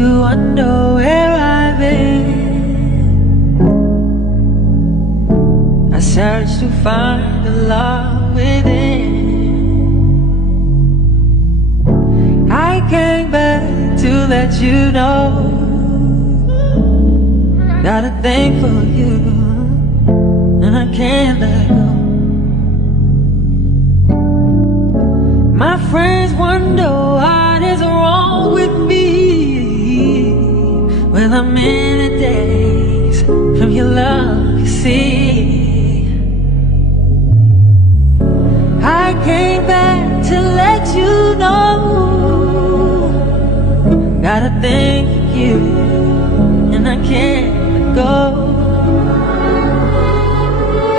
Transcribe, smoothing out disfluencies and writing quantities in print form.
you wonder where I've been? I search to find the love within. I came back to let you know, got a thing for you, and I can't let go. My friends wonder what is wrong with me. Well, I'm in a daze from your love, you see. I came back to let you know, got a thing for you, and I can't let go.